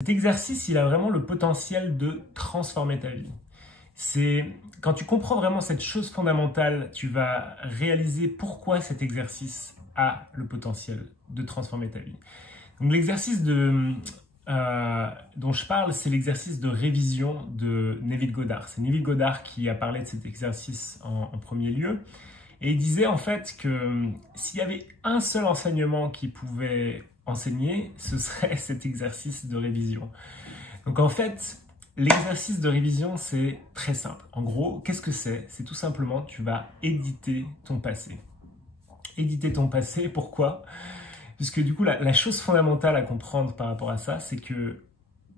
Cet exercice, il a vraiment le potentiel de transformer ta vie. C'est quand tu comprends vraiment cette chose fondamentale, tu vas réaliser pourquoi cet exercice a le potentiel de transformer ta vie. Donc l'exercice dont je parle, c'est l'exercice de révision de Neville Goddard. C'est Neville Goddard qui a parlé de cet exercice en premier lieu. Et il disait en fait que s'il y avait un seul enseignement qui pouvait enseigner, ce serait cet exercice de révision. Donc en fait, l'exercice de révision, c'est très simple. En gros, qu'est-ce que c'est? C'est tout simplement, tu vas éditer ton passé. Éditer ton passé, pourquoi? Puisque du coup, la chose fondamentale à comprendre par rapport à ça, c'est que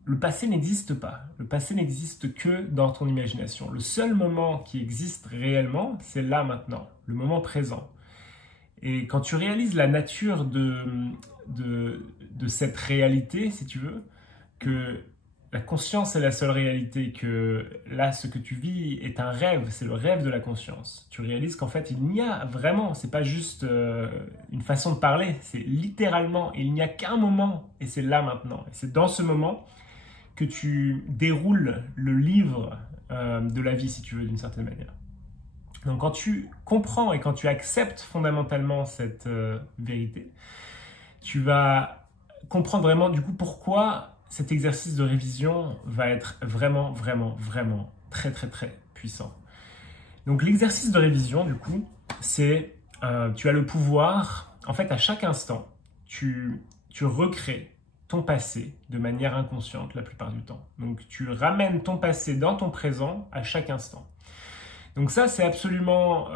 le passé n'existe pas. Le passé n'existe que dans ton imagination. Le seul moment qui existe réellement, c'est là maintenant, le moment présent. Et quand tu réalises la nature de cette réalité, si tu veux, que la conscience est la seule réalité, que là, ce que tu vis est un rêve, c'est le rêve de la conscience. Tu réalises qu'en fait, il n'y a vraiment, c'est pas juste une façon de parler, c'est littéralement, il n'y a qu'un moment, et c'est là maintenant. Et c'est dans ce moment que tu déroules le livre de la vie, si tu veux, d'une certaine manière. Donc quand tu comprends et quand tu acceptes fondamentalement cette vérité, tu vas comprendre vraiment du coup pourquoi cet exercice de révision va être vraiment très puissant. Donc l'exercice de révision du coup, c'est tu as le pouvoir, en fait à chaque instant, tu recrées ton passé de manière inconsciente la plupart du temps. Donc tu ramènes ton passé dans ton présent à chaque instant. Donc ça, c'est absolument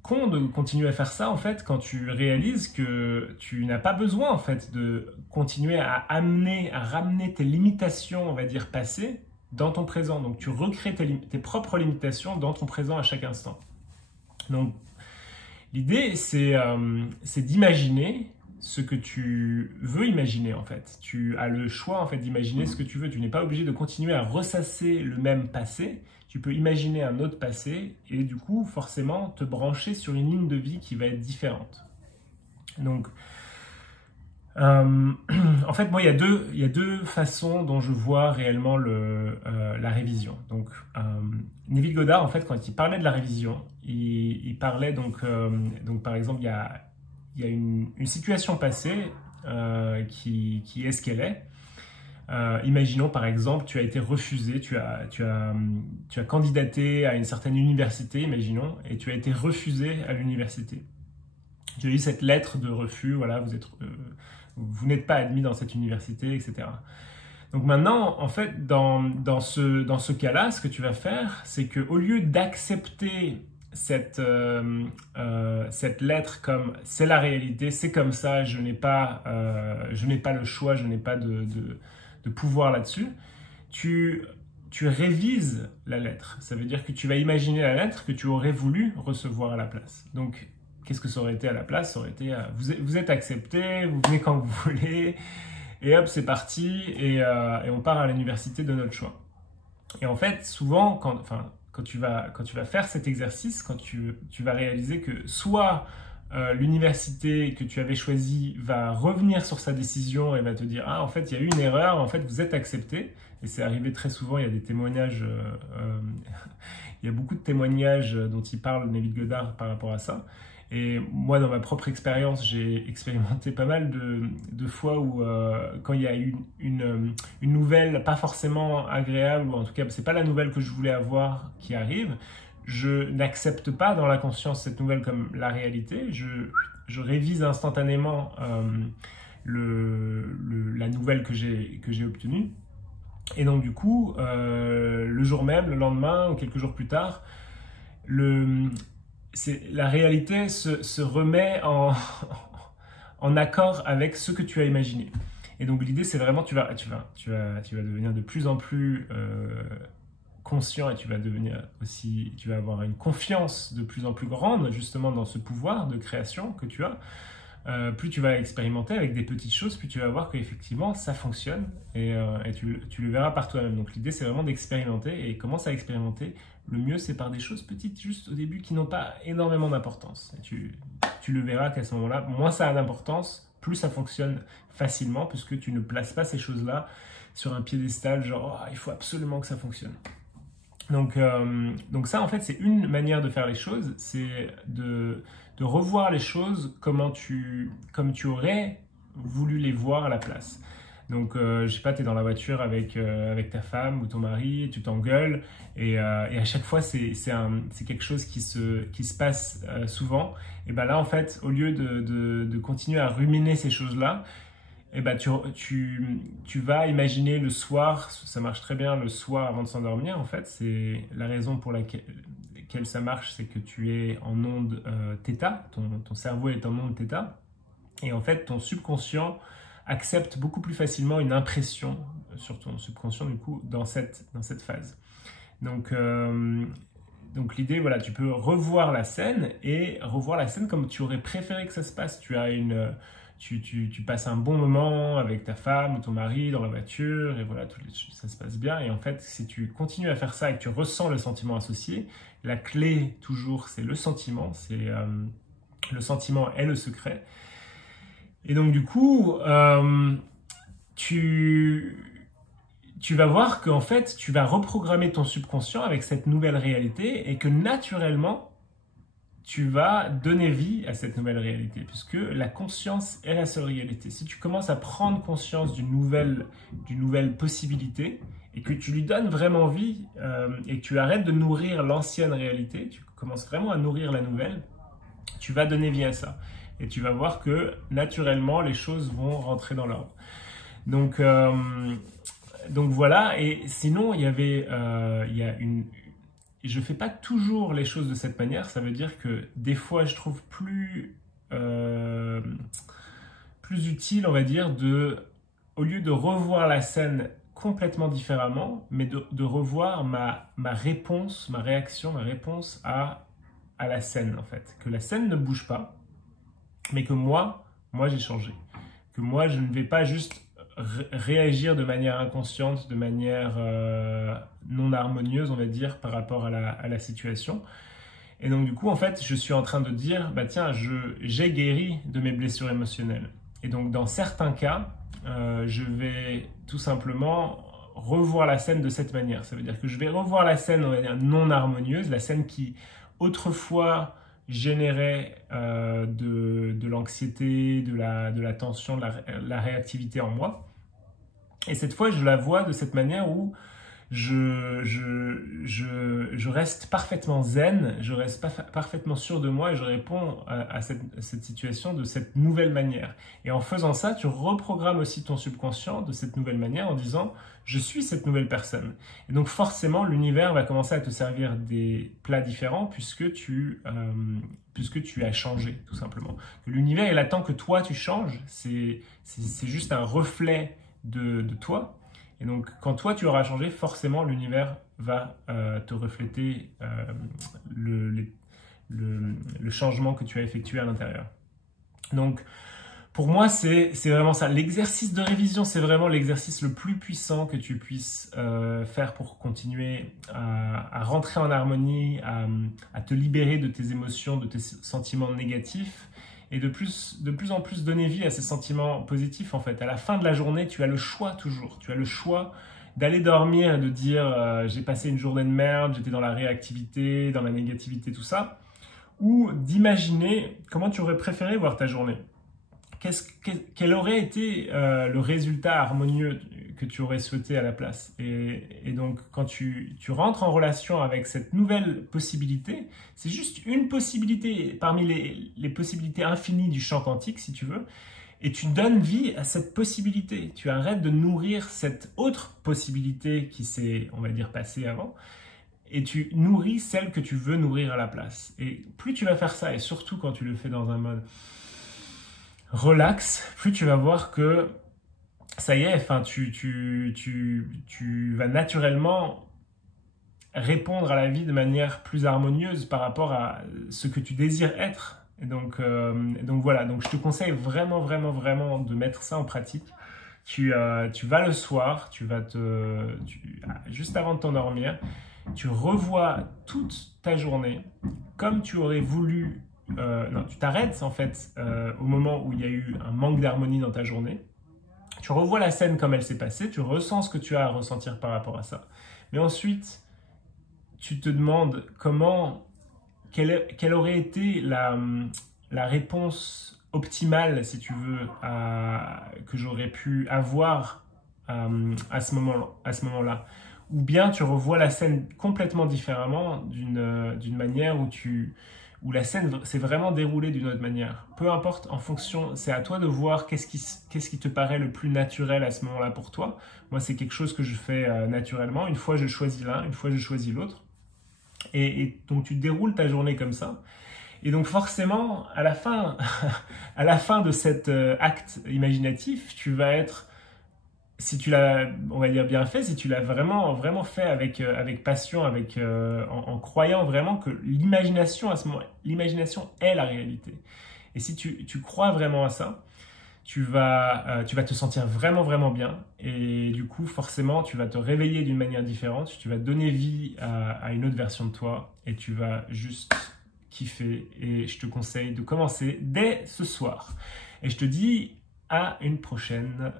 con de continuer à faire ça en fait quand tu réalises que tu n'as pas besoin en fait de continuer à ramener tes limitations, on va dire passées, dans ton présent. Donc tu recrées tes propres limitations dans ton présent à chaque instant. Donc l'idée, c'est d'imaginer ce que tu veux imaginer en fait. Tu as le choix en fait d'imaginer ce que tu veux. Tu n'es pas obligé de continuer à ressasser le même passé. Tu peux imaginer un autre passé et du coup forcément te brancher sur une ligne de vie qui va être différente. Donc en fait moi il y a deux façons dont je vois réellement la révision. Donc Neville Goddard en fait quand il parlait de la révision, il parlait donc par exemple il y a une situation passée qui est ce qu'elle est. Imaginons par exemple, tu as été refusé, tu as candidaté à une certaine université, imaginons, et tu as été refusé à l'université. Tu as eu cette lettre de refus, voilà, vous n'êtes pas admis dans cette université, etc. Donc maintenant, en fait, dans ce cas-là, ce que tu vas faire, c'est qu'au lieu d'accepter cette lettre comme c'est la réalité, c'est comme ça, je n'ai pas le choix, je n'ai pas de pouvoir là-dessus, tu révises la lettre. Ça veut dire que tu vas imaginer la lettre que tu aurais voulu recevoir à la place. Donc, qu'est-ce que ça aurait été à la place? Ça aurait été vous êtes accepté, vous venez quand vous voulez, et hop, c'est parti, et on part à l'université de notre choix. Et en fait, souvent, quand tu vas faire cet exercice, quand tu vas réaliser que soit l'université que tu avais choisie va revenir sur sa décision et va te dire « Ah, en fait, il y a eu une erreur, en fait, vous êtes accepté. » Et c'est arrivé très souvent, il y a des témoignages, il y a beaucoup de témoignages dont il parle Neville Goddard par rapport à ça. Et moi, dans ma propre expérience, j'ai expérimenté pas mal de fois où, quand il y a eu une nouvelle pas forcément agréable, ou en tout cas, c'est pas la nouvelle que je voulais avoir qui arrive, je n'accepte pas dans la conscience cette nouvelle comme la réalité, je révise instantanément la nouvelle que j'ai obtenue. Et donc du coup, le jour même, le lendemain ou quelques jours plus tard, la réalité se remet en accord avec ce que tu as imaginé. Et donc l'idée, c'est vraiment, tu vas devenir de plus en plus conscient et tu vas avoir une confiance de plus en plus grande justement dans ce pouvoir de création que tu as. Plus tu vas expérimenter avec des petites choses, plus tu vas voir qu'effectivement ça fonctionne et tu le verras par toi-même. Donc l'idée c'est vraiment d'expérimenter et commence à expérimenter. Le mieux c'est par des choses petites juste au début qui n'ont pas énormément d'importance. Tu le verras qu'à ce moment-là, moins ça a d'importance, plus ça fonctionne facilement puisque tu ne places pas ces choses-là sur un piédestal, genre oh, il faut absolument que ça fonctionne. Donc ça, en fait, c'est une manière de faire les choses, c'est de revoir les choses comme tu aurais voulu les voir à la place. Donc, je sais pas, tu es dans la voiture avec ta femme ou ton mari, et tu t'engueules, et à chaque fois, c'est quelque chose qui se passe souvent. Et ben là, en fait, au lieu de continuer à ruminer ces choses-là, et ben tu vas imaginer le soir, ça marche très bien le soir avant de s'endormir, en fait, c'est la raison pour laquelle ça marche, c'est que tu es en onde θ, ton cerveau est en onde θ, et en fait, ton subconscient accepte beaucoup plus facilement une impression sur ton subconscient, du coup, dans cette phase. Donc l'idée, voilà, tu peux revoir la scène et revoir la scène comme tu aurais préféré que ça se passe. Tu passes un bon moment avec ta femme ou ton mari dans la voiture et voilà, ça se passe bien. Et en fait, si tu continues à faire ça et que tu ressens le sentiment associé, la clé toujours, c'est le sentiment. Le sentiment est le secret. Et donc du coup, tu vas voir qu'en fait, tu vas reprogrammer ton subconscient avec cette nouvelle réalité et que naturellement, tu vas donner vie à cette nouvelle réalité, puisque la conscience est la seule réalité. Si tu commences à prendre conscience d'une nouvelle possibilité et que tu lui donnes vraiment vie et que tu arrêtes de nourrir l'ancienne réalité, tu commences vraiment à nourrir la nouvelle, tu vas donner vie à ça. Et tu vas voir que naturellement, les choses vont rentrer dans l'ordre. Donc voilà, et sinon, il y a je fais pas toujours les choses de cette manière, ça veut dire que des fois, je trouve plus utile, on va dire, au lieu de revoir la scène complètement différemment, mais de revoir ma réponse, ma réaction, ma réponse à la scène, en fait. Que la scène ne bouge pas, mais que moi j'ai changé. Que moi, je ne vais pas juste réagir de manière inconsciente, de manière non harmonieuse, on va dire, par rapport à la situation. Et donc, du coup, en fait, je suis en train de dire, bah tiens, j'ai guéri de mes blessures émotionnelles. Et donc, dans certains cas, je vais tout simplement revoir la scène de cette manière. Ça veut dire que je vais revoir la scène, on va dire, non harmonieuse, la scène qui, autrefois, générait de l'anxiété, de la tension, de la réactivité en moi. Et cette fois, je la vois de cette manière où je reste parfaitement zen, je reste parfaitement sûr de moi et je réponds à cette situation de cette nouvelle manière. Et en faisant ça, tu reprogrammes aussi ton subconscient de cette nouvelle manière en disant « je suis cette nouvelle personne ». Et donc forcément, l'univers va commencer à te servir des plats différents puisque tu as changé, tout simplement. L'univers, il attend que toi, tu changes. C'est juste un reflet de toi. Et donc, quand toi, tu auras changé, forcément, l'univers va te refléter le changement que tu as effectué à l'intérieur. Donc, pour moi, c'est vraiment ça. L'exercice de révision, c'est vraiment l'exercice le plus puissant que tu puisses faire pour continuer à rentrer en harmonie, à te libérer de tes émotions, de tes sentiments négatifs et de plus en plus donner vie à ces sentiments positifs, en fait. À la fin de la journée, tu as le choix toujours. Tu as le choix d'aller dormir et de dire j'ai passé une journée de merde, j'étais dans la réactivité, dans la négativité, tout ça. Ou d'imaginer comment tu aurais préféré voir ta journée. Quel aurait été le résultat harmonieux que tu aurais souhaité à la place. Et donc, quand tu rentres en relation avec cette nouvelle possibilité, c'est juste une possibilité parmi les possibilités infinies du champ quantique, si tu veux, et tu donnes vie à cette possibilité. Tu arrêtes de nourrir cette autre possibilité qui s'est, on va dire, passée avant, et tu nourris celle que tu veux nourrir à la place. Et plus tu vas faire ça, et surtout quand tu le fais dans un mode relax, plus tu vas voir que ça y est, enfin, tu vas naturellement répondre à la vie de manière plus harmonieuse par rapport à ce que tu désires être. Et donc voilà, donc je te conseille vraiment, vraiment, vraiment de mettre ça en pratique. Tu vas le soir, juste avant de t'endormir, tu revois toute ta journée comme tu aurais voulu. Non, tu t'arrêtes en fait au moment où il y a eu un manque d'harmonie dans ta journée. tu revois la scène comme elle s'est passée, tu ressens ce que tu as à ressentir par rapport à ça. Mais ensuite, tu te demandes quelle aurait été la réponse optimale, si tu veux, que j'aurais pu avoir à ce moment-là. Ou bien tu revois la scène complètement différemment, d'une manière où la scène s'est vraiment déroulée d'une autre manière. Peu importe, en fonction, c'est à toi de voir qu'est-ce qui te paraît le plus naturel à ce moment-là pour toi. Moi, c'est quelque chose que je fais naturellement. Une fois, je choisis l'un, une fois, je choisis l'autre. Et donc, tu déroules ta journée comme ça. Et donc, forcément, à la fin, à la fin de cet acte imaginatif, tu vas être, si tu l'as, on va dire, bien fait, si tu l'as vraiment, vraiment fait avec passion, en croyant vraiment que l'imagination, à ce moment, l'imagination est la réalité. Et si tu crois vraiment à ça, tu vas te sentir vraiment, vraiment bien. Et du coup, forcément, tu vas te réveiller d'une manière différente. Tu vas donner vie à une autre version de toi. Et tu vas juste kiffer. Et je te conseille de commencer dès ce soir. Et je te dis à une prochaine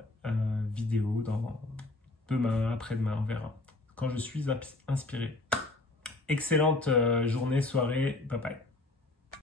vidéo dans demain, après-demain, on verra. Quand je suis inspiré. Excellente journée, soirée. Bye bye.